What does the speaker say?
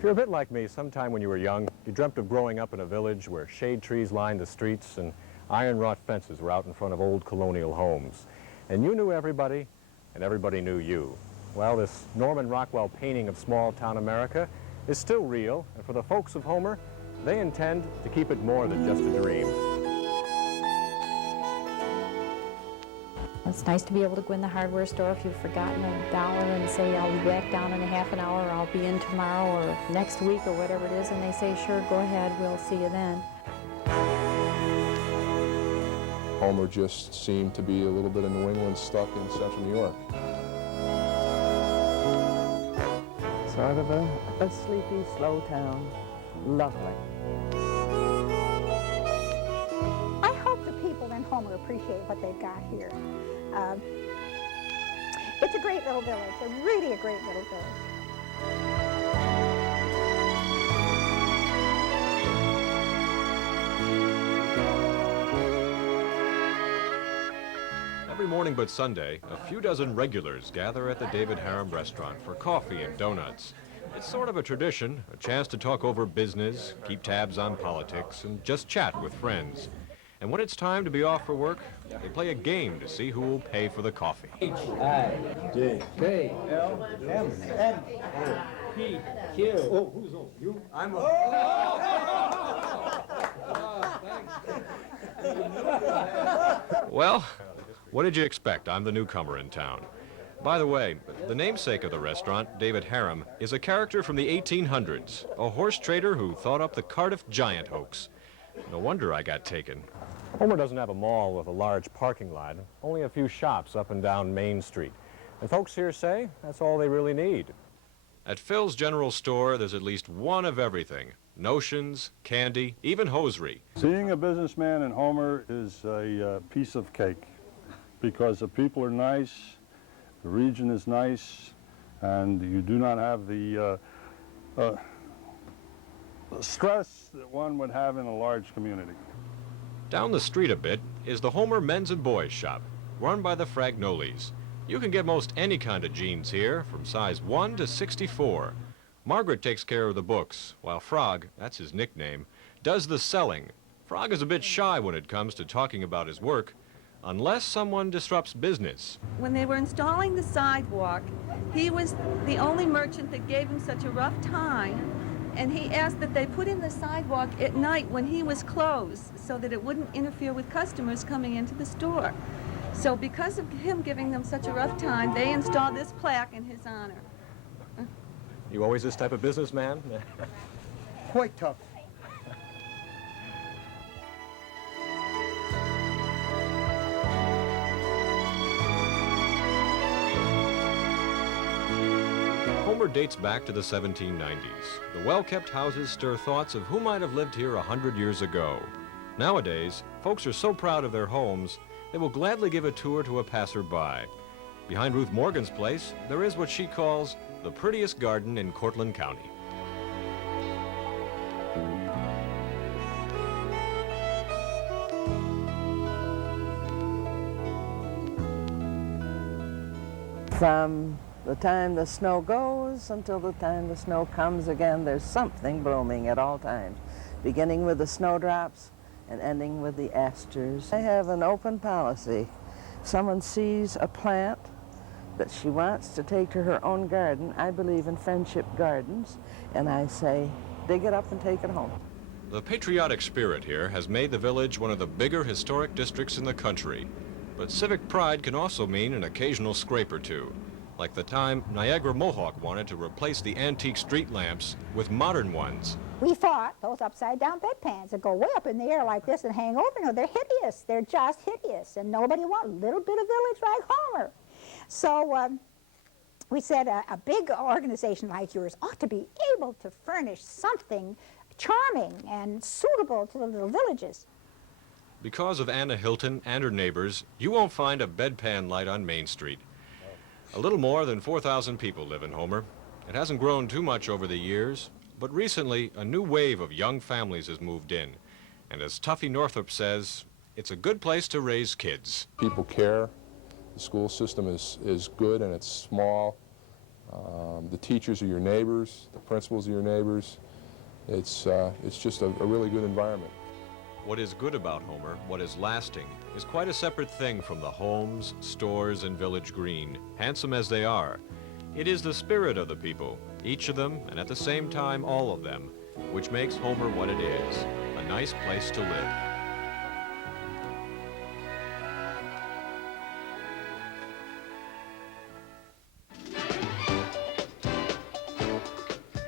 If you're a bit like me, sometime when you were young, you dreamt of growing up in a village where shade trees lined the streets and iron wrought fences were out in front of old colonial homes. And you knew everybody, and everybody knew you. Well, this Norman Rockwell painting of small-town America is still real, and for the folks of Homer, they intend to keep it more than just a dream. It's nice to be able to go in the hardware store if you've forgotten $1 and say, I'll be back down in a half an hour, or I'll be in tomorrow or next week or whatever it is, and they say, sure, go ahead, we'll see you then. Homer just seemed to be a little bit of New England stuck in central New York. Sort of a sleepy, slow town. Lovely. I hope the people in Homer appreciate what they've got here. It's a great little village, really a great little village. Every morning but Sunday, a few dozen regulars gather at the David Harum restaurant for coffee and donuts. It's sort of a tradition, a chance to talk over business, keep tabs on politics, and just chat with friends. And when it's time to be off for work, they play a game to see who will pay for the coffee. H-I-J-K-L-M-N-O-P-Q. Oh, who's on? You? I'm on. Well, what did you expect? I'm the newcomer in town. By the way, the namesake of the restaurant, David Harum, is a character from the 1800s, a horse trader who thought up the Cardiff Giant hoax. No wonder I got taken. Homer doesn't have a mall with a large parking lot, only a few shops up and down Main Street. And folks here say that's all they really need. At Phil's General Store, there's at least one of everything. Notions, candy, even hosiery. Seeing a businessman in Homer is a piece of cake because the people are nice, the region is nice, and you do not have the stress that one would have in a large community. Down the street a bit is the Homer Men's and Boys Shop, run by the Fragnolis. You can get most any kind of jeans here, from size 1 to 64. Margaret takes care of the books, while Frog, that's his nickname, does the selling. Frog is a bit shy when it comes to talking about his work, unless someone disrupts business. When they were installing the sidewalk, he was the only merchant that gave him such a rough time, and he asked that they put in the sidewalk at night when he was closed so that it wouldn't interfere with customers coming into the store. So because of him giving them such a rough time, they installed this plaque in his honor. You always this type of businessman? Quite tough. Homer dates back to the 1790s. The well-kept houses stir thoughts of who might have lived here 100 years ago. Nowadays, folks are so proud of their homes, they will gladly give a tour to a passerby. Behind Ruth Morgan's place, there is what she calls the prettiest garden in Cortland County. From the time the snow goes until the time the snow comes again, there's something blooming at all times, beginning with the snowdrops and ending with the asters. I have an open policy. Someone sees a plant that she wants to take to her own garden. I believe in friendship gardens, and I say, dig it up and take it home. The patriotic spirit here has made the village one of the bigger historic districts in the country. But civic pride can also mean an occasional scrape or two, like the time Niagara Mohawk wanted to replace the antique street lamps with modern ones. We fought those upside-down bedpans that go way up in the air like this and hang over. No, they're hideous. They're just hideous, and nobody wants a little bit of village like Homer. So we said a big organization like yours ought to be able to furnish something charming and suitable to the little villages. Because of Anna Hilton and her neighbors, you won't find a bedpan light on Main Street. A little more than 4,000 people live in Homer. It hasn't grown too much over the years, but recently a new wave of young families has moved in. And as Tuffy Northrop says, it's a good place to raise kids. People care. The school system is good and it's small. The teachers are your neighbors, the principals are your neighbors. It's just a really good environment. What is good about Homer, what is lasting, is quite a separate thing from the homes, stores, and Village Green, handsome as they are. It is the spirit of the people, each of them, and at the same time all of them, which makes Homer what it is, a nice place to live.